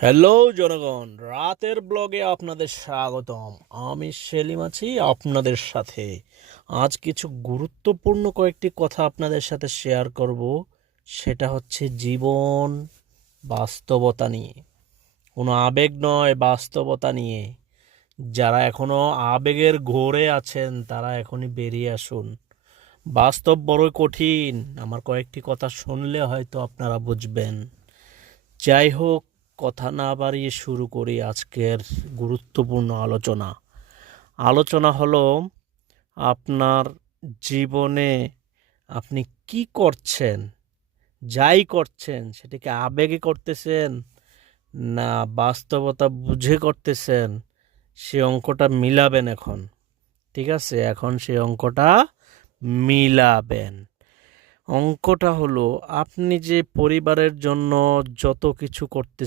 Hello জনগণ, রাতের ব্লগে আপনাদের স্বাগতম। আমি সেলিম আছি আপনাদের সাথে। আজ কিছু গুরুত্বপূর্ণ কয়েকটি কথা আপনাদের সাথে শেয়ার করব। সেটা হচ্ছে জীবন, বাস্তবতা নিয়ে। কোনো আবেগ নয়, বাস্তবতা নিয়ে। যারা এখনো আবেগের ঘোরে আছেন তারা এখনই বেরিয়ে আসুন। বাস্তব বড়ই কঠিন। আমার কয়েকটি কথা শুনলে হয়তো আপনারা বুঝবেন। যাই হোক, কথা না বাড়িয়ে শুরু করি আজকের গুরুত্বপূর্ণ আলোচনা। আলোচনা হলো আপনার জীবনে আপনি কি করছেন, যাই করছেন সেটাকে আবেগে করতেছেন না বাস্তবতা বুঝে করতেছেন, সে অঙ্কটা মিলাবেন এখন। ঠিক আছে, এখন সে অঙ্কটা মিলাবেন। অঙ্কটা হলো আপনি যে পরিবারের জন্য যত কিছু করতে